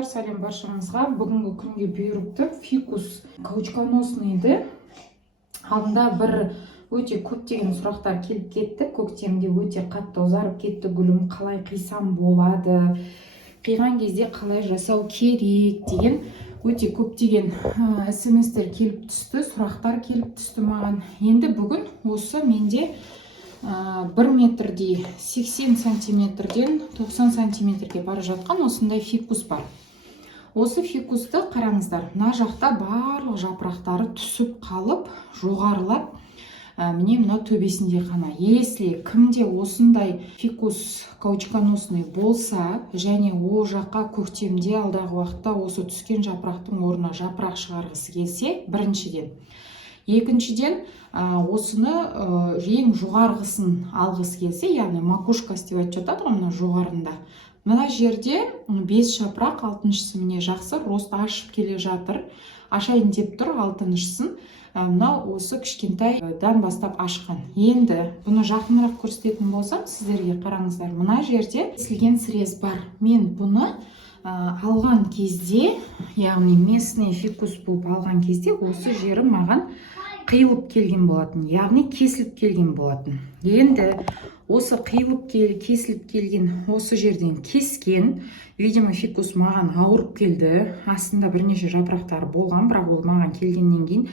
достар, сәлем баршаңызға. Бүгінгі күнге бұйырыпты фикус каучконосныйды. Алдында бір өте көптеген сұрақтар келіп кетті. Көктемде өте қатты ұзарып кетті гүлім, қалай қисам болады, қиған кезде қалай жасау керек деген өте көптеген смстер келіп түсті, сұрақтар келіп түсті маған. Енді бүгін осы менде 1 метрдей 80 сантиметрден 90 сантиметрге бара жатқан осындай фикус бар. Осы фикусты қараңыздар, мына жақта барлық жапырақтары түсіп қалып, жоғарылап, міне мына төбесінде ғана. Если кімде осындай фикус каучконосный болса, және ол жаққа көктемде алдағы уақытта осы түскен жапырақтың орнына жапырақ шығарғысы келсе, біріншіден. Екіншіден, осыны ең жоғарғысын алғысы келсе, яғни макушкасы деп айтып жатады ғой, мына жоғарында. Мына жерде 5 жапырақ, 6-шысы міне жақсы рост ашып келе жатыр. Ашайын деп тұр 6-шысын. Мынау осы кішкентайдан бастап ашқан. Енді бұны жақынырақ көрсететін болсам, сіздерге қараңыздар. Мына жерде кесілген срез бар. Мен бұны алған кезде, яғни местный фикус болып алған кезде, осы жері маған қиылып келген болатын, яғни кесіліп келген болатын. Енді осы қиылып кесіліп келген осы жерден кескен, видимо, фикус маған ауырып келді. Астында бірнеше жапырақтары болған, бірақ ол маған келгеннен кейін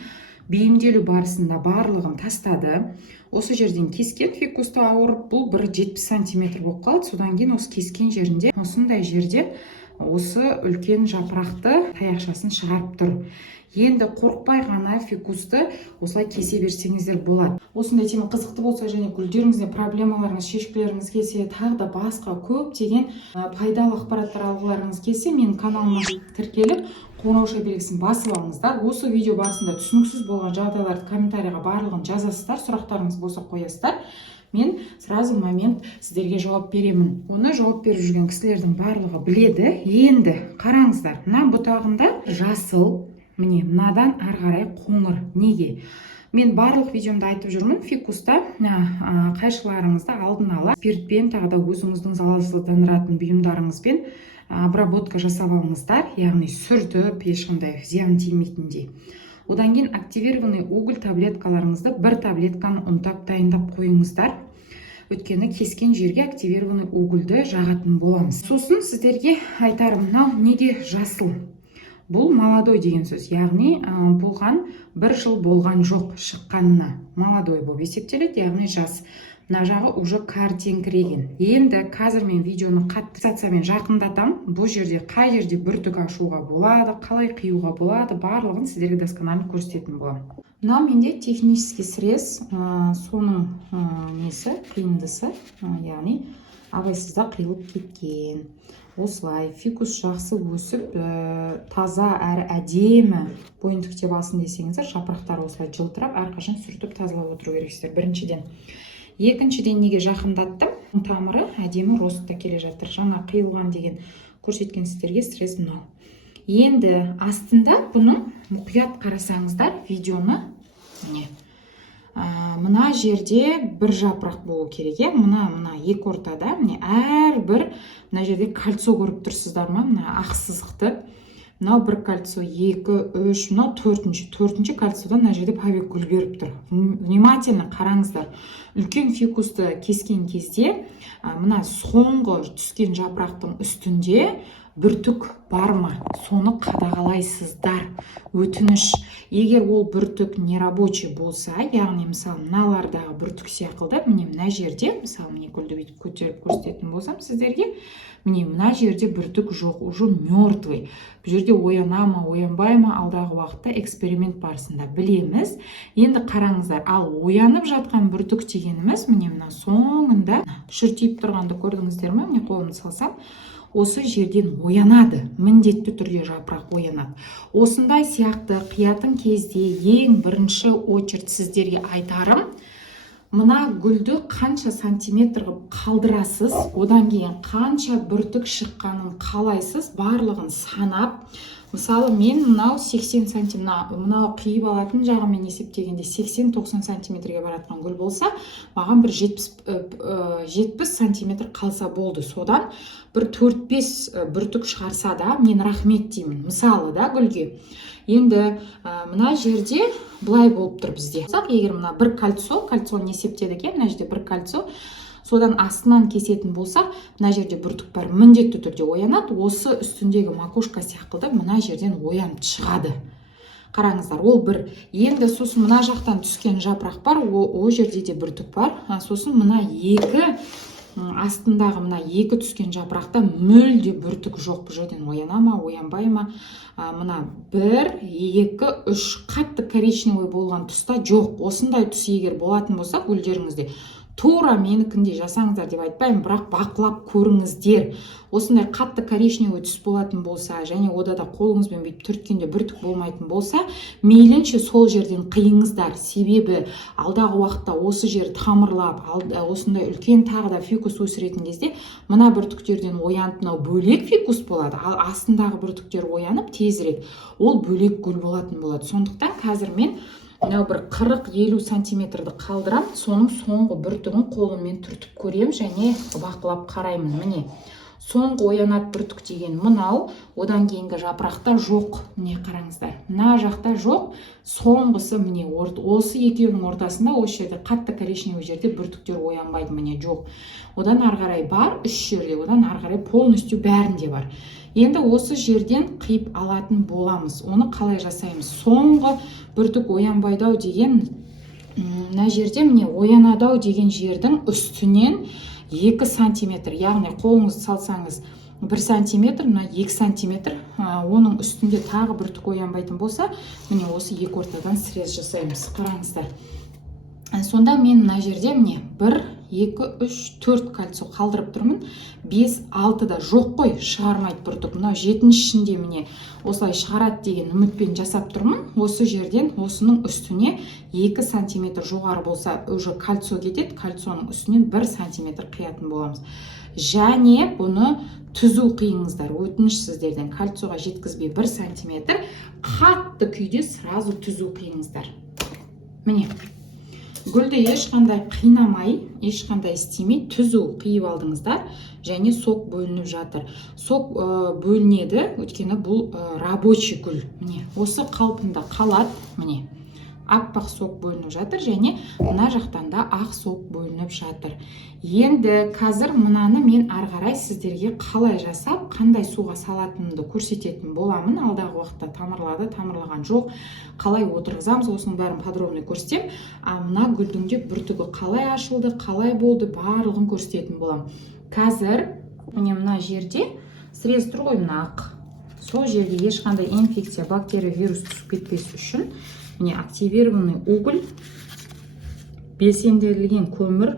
бейімделу барысында барлығын тастады. Осы жерден кескен фикусты ауырып, бұл 1,70 сантиметр болып қалды. Содан кейін осы кескен жерінде, осындай жерде осы үлкен жапырақты таяқшасын шығарып тұр. Енді қорықпай ғана фикусты осылай кесе берсеңіздер болады. Осындай тема қызықты болса және гүлдеріңізде проблемаларыңыз, шешкілеріңіз келсе, тағы да басқа көптеген пайдалы ақпараттар алғыларыңыз келсе, менің каналыма тіркеліп, қоңырау белгісін басып алыңыздар. Осы видео барысында түсініксіз болған жағдайларды комментарийға барлығын жазасыздар, сұрақтарыңыз болса қоясыздар. Мен сразу момент сіздерге жауап беремін. Оны жауап беріп жүрген кісілердің барлығы біледі. Енді қараңыздар, мына бұтағында жасыл, міне мынадан ары қарай қоңыр. Неге? Мен барлық видеомда айтып жүрмін, фикуста қайшыларыңызды алдын ала спиртпен, тағы да өзіңіздің залалсыздандыратын бұйымдарыңызбен обработка жасап алыңыздар, яғни сүртіп, ешқандай зиян тимейтіндей. Одан кейін активированный уголь таблеткаларыңызды бір таблетканы ұнтап дайындап қойыңыздар. Өткені кескен жерге активированный угольді жағатын боламыз. Сосын сіздерге айтарым, мынау неге жасыл? Бұл молодой деген сөз, яғни болған 1 жыл болған жоқ шыққанына. Молодой болып есептеледі, яғни жас. Мына жағы уже кәртеңкіреген. Енді қазір мен видеоны қатты жақындатам. Бұл жерде қай жерде бүртік ашуға болады, қалай қиюға болады, барлығын сіздерге досконально көрсететін боламын. Мына менде технический срез, соның несі, қиындысы, яғни абайсызда қиылып кеткен. Осылай фикус жақсы өсіп, таза әрі әдемі бойын тіктеп алсын десеңіздер, жапырақтары осылай жылтырап, әрқашан сүртіп тазалап отыру керексіздер, біріншіден. Екіншіден неге жақындаттым? Тамыры әдемі ростта келе жатыр. Жаңа қиылған деген көрсеткен сіздерге срез мынау. Енді астында бұның мұқият қарасаңыздар видеоны, мына жерде бір жапырақ болу керек. Мына екі ортада, әрбір мына жерде кольцо көріп тұрсыздар ма? Мына ақ сызықты. Мынау бір кольцо, 2, 3, мынау 4-ші кольцода мына жерде побег гүл беріп тұр. Внимательно қараңыздар. Үлкен фикусты кескен кезде, мына соңғы түскен жапырақтың үстінде бүртік бар ма? Соны қадағалайсыздар. Өтініш. Егер ол бүртік нерабочий болса, яғни мысалы мыналардағы бүртік сияқылды, мына жерде, мысалы міне гүлді бүйтіп көтеріп көрсететін болсам сіздерге, мына жерде бүртік жоқ, уже мертвый. Бұл жерде ояна ма, оянбай ма, алдағы уақытта эксперимент барысында білеміз. Енді қараңыздар, ал оянып жатқан бүртік дегеніміз, мына соңында шүртейіп тұрғанды көрдіңіздер ме? Міне қолымды салсам, осы жерден оянады, міндетті түрде жапырақ оянады. Осындай сияқты қиятын кезде ең бірінші очередь сіздерге айтарым, мына гүлді қанша сантиметр қалдырасыз, одан кейін қанша бүртік шыққанын қалайсыз, барлығын санап, Мысалы мен мынау 80 сантим, мынау қиып алатын жағымен есептегенде 80-90 сантиметрге баратқан гүл болса, маған бір 70 сантиметр қалса болды. Содан бір 4-5 бүртік шығарса да мен рахмет деймін. Мысалы да гүлге. Енді мына жерде былай болып тұр бізде. Егер мына бір кольцоны есептедік, мына жерде бір кольцо, содан астынан кесетін болса, мына жерде бүртік бар міндетті түрде оянады. Осы үстіндегі макушка сияқты мына жерден оянып шығады. Қараңыздар, ол бір. Енді сосын мына жақтан түскен жапырақ бар, о жерде де бүртік бар. Сосын мына екі астындағы мына екі түскен жапырақта мүлде бүртік жоқ. Бұл жерден ояна ма, оянбай ма? Мына 1, 2, 3 қатты коричневый болған тұста жоқ. Осындай түс егер болатын болса гүлдеріңізде, тура менікіндей жасаңыздар деп айтпаймын, бірақ бақылап көріңіздер. Осындай қатты коричневый түс болатын болса, және ода да қолыңызбен бүйтіп түрткенде бүртік болмайтын болса, мейлінше сол жерден қиыңыздар. Себебі алдағы уақытта осы жер тамырлап, осындай үлкен тағы да фикус өсіретін кезде, мына бүртіктерден оянып, мынау бөлек фикус болады, ал астындағы бүртіктер оянып тезірек, ол бөлек гүл болатын болады. Сондықтан қазір мен мынау бір 40-50 сантиметрді қалдырам, соның соңғы бүртігін қолыммен түртіп көрем және бақылап қараймын. Міне, соңғы оянат бүртік деген мынау, одан кейінгі жапырақта жоқ. Міне қараңыздар, мына жақта жоқ, соңғысы міне осы екеуінің ортасында, осы жерде қатты коричневый жерде бүртіктер оянбайды, міне жоқ. Одан ары қарай бар, 3 жерде, одан ары қарай полностью бәрінде бар. Енді осы жерден қиып алатын боламыз. Оны қалай жасаймыз? Соңғы бүртік оянбайдау деген, мына жерде міне оянадау деген жердің үстінен 2 сантиметр, яғни қолыңызды салсаңыз 1 сантиметр, мына 2 сантиметр, оның үстінде тағы бүртік оянбайтын болса, міне осы екі ортадан срез жасаймыз. Қараңыздар. Сонда мен мына жерде міне 1, 2, 3, 4 кольцо қалдырып тұрмын. 5, 6 да жоқ қой, шығармайды бүртік. Мына 7-шінде міне осылай шығарады деген үмітпен жасап тұрмын. Осы жерден осының үстіне 2 сантиметр жоғары болса, уже кольцо кетеді. Кольцоның үстінен 1 сантиметр қиятын боламыз. Және бұны түзу қиыңыздар. Өтініш сіздерден кольцоға жеткізбей 1 сантиметр қатты күйде сразу түзу қиыңыздар. Міне. Гүлді ешқандай қинамай, ешқандай істемей түзу қиып алдыңыздар, және сок бөлініп жатыр. Сок бөлінеді, өйткені бұл рабочий гүл. Міне, осы қалпында қалады, міне. Аппақ сок бөлініп жатыр, және мына жақтан да ақ сок бөлініп жатыр. Енді қазір мынаны мен ары қарай сіздерге қалай жасап, қандай суға салатынымды көрсететін боламын. Алдағы уақытта тамырлады, тамырлаған жоқ, қалай отырғызамыз, осының бәрін подробный көрсетем. Мына гүлдің де бүртігі қалай ашылды, қалай болды, барлығын көрсететін боламын. Қазір мына жерде срез тұр ғой, мына ақ. Сол жерге ешқандай инфекция, бактерия, вирус түсіп кетпес үшін міне активированный уголь, белсендірілген көмір,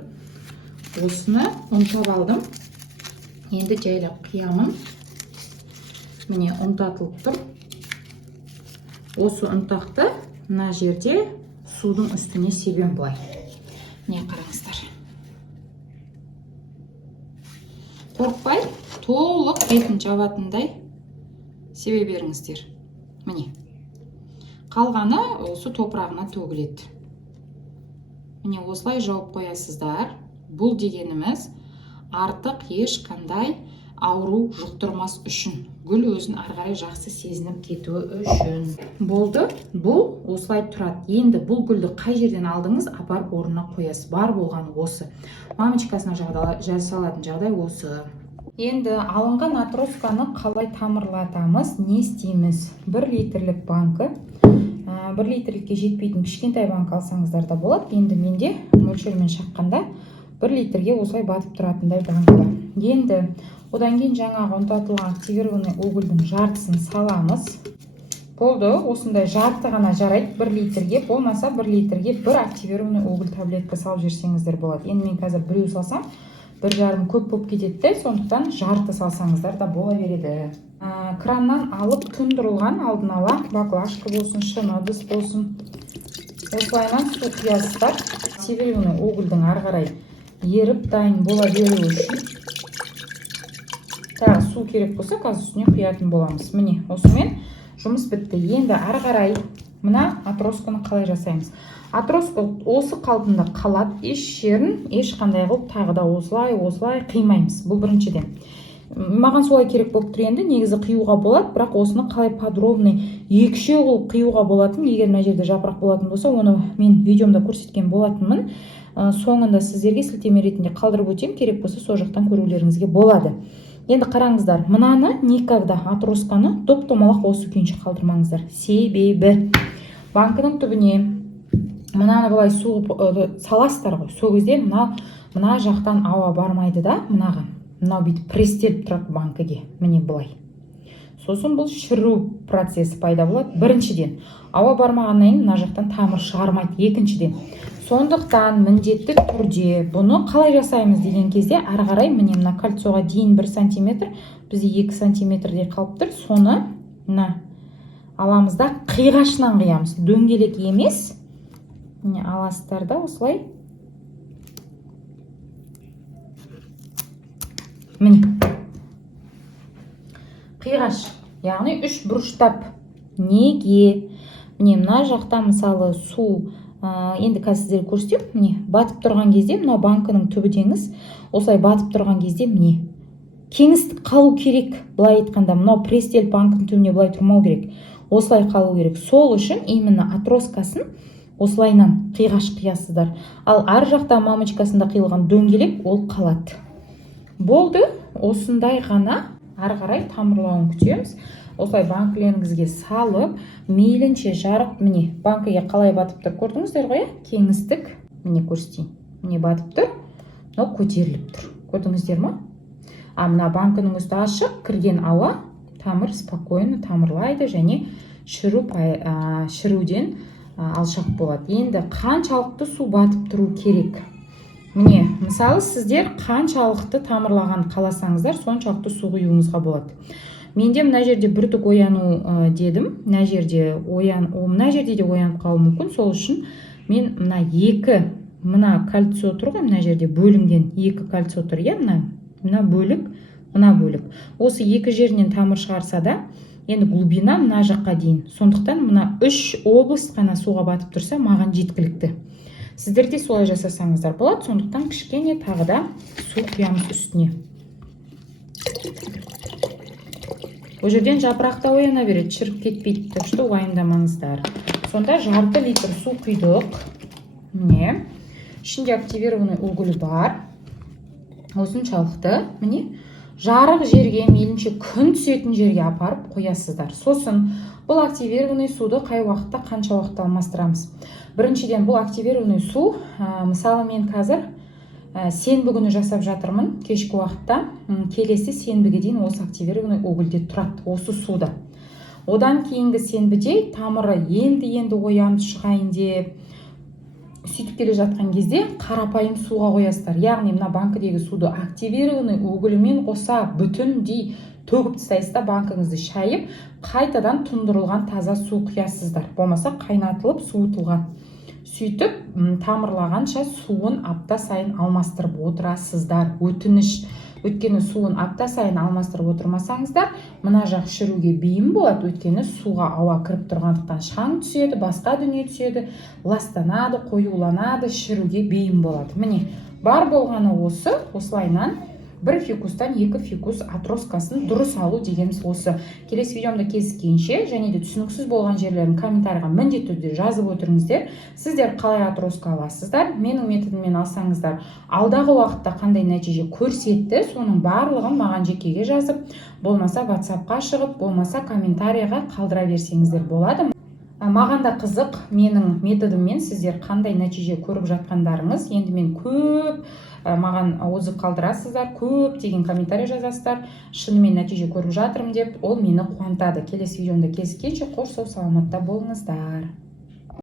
осыны ұнтап алдым. Енді жайлап қиямын. Міне ұнтатылып тұр. Осы ұнтақты мына жерде судың үстіне себем былай. Міне қараңыздар. Қорықпай, толық бетін жабатындай себе беріңіздер. Міне. Қалғаны осы топырағына төгіледі. Міне осылай жауып қоясыздар. Бұл дегеніміз артық ешқандай ауру жұқтырмас үшін. Гүл өзін ары қарай жақсы сезініп кетуі үшін. Болды. Бұл осылай тұрады. Енді бұл гүлді қай жерден алдыңыз, апарып орнына қоясыз. Бар болған осы. Мамочкасына жасалатын жағдай осы. Енді алынған атросканы қалай тамырлатамыз, не істейміз? 1 литрлік банкі, 1 литрлікке жетпейтін кішкентай банк алсаңыздар да болады. Енді менде мөлшермен шаққанда 1 литрге осылай батып тұратындай банкі. Енді одан кейін жаңағы ұнтатылған активированный угольдің жартысын саламыз. Болды, осындай жарты ғана жарайды 1 литрге, болмаса 1 литрге 1 активированный уголь таблетка салып жіберсеңіздер болады. Енді мен қазір біреу салсам, 1,5 көп болып кетеді, сондықтан жарты салсаңыздар да бола береді. Краннан алып тұндырылған алдын ала баклажка болсын, шыны ыдыс болсын, осылайынан су құясыздар. Активированный угольдің ары қарай еріп дайын бола беруі үшін. су керек болса қазір үстіне құятын боламыз. Міне осымен жұмыс бітті. Енді ары қарай мына отросканы қалай жасаймыз? Отроска осы қалпында қалады, еш жерін ешқандай қылып тағы да осылай қимаймыз. Бұл біріншіден. Маған солай керек болып тұр енді, негізі қиюға болады, бірақ осыны қалай подробный екіше қылып қиюға болатын, егер мына жерде жапырақ болатын болса, оны мен видеомда көрсеткен болатынмын. Соңында сіздерге сілтеме ретінде қалдырып өтем, керек болса сол жақтан көрулеріңізге болады. Енді қараңыздар, мынаны никогда отросканы топ-томалақ осы күйінше қалдырмаңыздар. Себебі банкының түбіне мынаны былай суғып саласыздар ғой, сол кезде мына жақтан ауа бармайды да, мынау бүйтіп престеліп тұрады банкіге, міне былай. Сосын бұл шіру процесі пайда болады. Біріншіден, ауа бармағаннан кейін мына жақтан тамыр шығармайды. Екіншіден, сондықтан міндетті түрде бұны қалай жасаймыз деген кезде ары қарай міне мына кольцоға дейін 1 сантиметр, бізде 2 сантиметрдей қалып тұр. Соны мына аламыз да қиғашынан қиямыз. Дөңгелек емес. Міне аласыздар да осылай. Міне қиғаш, яғни 3 бұрыштап. Неге? Міне мына жақта мысалы су, енді қазір сіздерге көрсетем, міне батып тұрған кезде мынау банкының түбі теңіз, осылай батып тұрған кезде міне кеңістік қалу керек. Былай айтқанда, мынау престел банкының түбіне былай тұрмау керек. Осылай қалу керек. Сол үшін именно отроскасын осылайнан қиғаш қиясыздар. Ал ар жақта мамочкасында қиылған дөңгелек ол қалады. Болды, осындай ғана ары қарай тамырлауын күтеміз. Осылай банкілеріңізге салып, мейлінше жарық, міне банкіге қалай батып тұр, көрдіңіздер ғой? Кеңістік, міне көрсетейін. Міне батып тұр, мынау көтеріліп тұр. Көрдіңіздер ме? Мына банкінің үсті ашық, кірген ауа тамыр спокойно тамырлайды және шіруден алшақ болады. Енді қаншалықты су батып тұру керек? Міне, мысалы сіздер қаншалықты тамырлаған қаласаңыздар, соншалықты су құюыңызға болады. Менде мына жерде бір түк ояну дедім. Мына жерде де оянып қалуы мүмкін. Сол үшін мен мына кольцо тұр ғой, мына жерде бөлінген 2 кольцо тұр, мына бөлік. Осы 2 жерінен тамыр шығарса да, енді глубина мына жаққа дейін. Сондықтан мына 3 область қана суға батып тұрса, маған жеткілікті. Сіздер де солай жасасаңыздар болады. Сондықтан кішкене тағы да су құямыз үстіне. Бұл жерден жапырақта ояна береді, шіріп кетпейді, так что уайымдамаңыздар. Сонда жарты литр су құйдық. Міне, ішінде активированный уголь бар. Осыншалықты, міне, жарық жерге, мейлінше күн түсетін жерге апарып қоясыздар. Сосын бұл активированный суды қай уақытта, қанша уақытта алмастырамыз. Біріншіден, бұл активированный су, мысалы мен қазір сенбі күні жасап жатырмын, кешкі уақытта, келесі сенбіге дейін осы активированный угольде тұрады, осы суда. Одан кейінгі сенбіде тамыры енді оянып шығайын деп, сөйтіп келе жатқан кезде қарапайым суға қоясыздар. Яғни мына банкідегі суды активированный угольмен қоса бүтіндей төгіп тастайсыздар, банкіңізді шайып, қайтадан тұндырылған таза су құясыздар. Болмаса қайнатылып, суытылған. Сөйтіп тамырлағанша суын апта сайын алмастырып отырасыздар. Өтініш. Өйткені суын апта сайын алмастырып отырмасаңыздар, мына жақ шіруге бейім болады. Өйткені суға ауа кіріп тұрғандықтан шаң түседі, басқа дүние түседі, ластанады, қоюланады, шіруге бейім болады. Міне, бар болғаны осылайнан 1 фикустан 2 фикус отроскасын дұрыс алу дегеніміз осы. Келесі видеомда кездескенше, және де түсініксіз болған жерлерін комментарийға міндетті түрде жазып отырыңыздар. Сіздер қалай отроска аласыздар, менің методыммен алсаңыздар, алдағы уақытта қандай нәтиже көрсетті, соның барлығын маған жекеге жазып, болмаса WhatsApp-қа шығып, болмаса комментарийға қалдыра берсеңіздер болады. Маған да қызық, менің методыммен сіздер қандай нәтиже көріп жатқандарыңыз. Енді мен маған отзыв қалдырасыздар, көптеген комментарий жазасыздар, шынымен нәтиже көріп жатырмын деп, ол мені қуантады. Келесі видеомда кездескенше қош сау саламатта болыңыздар.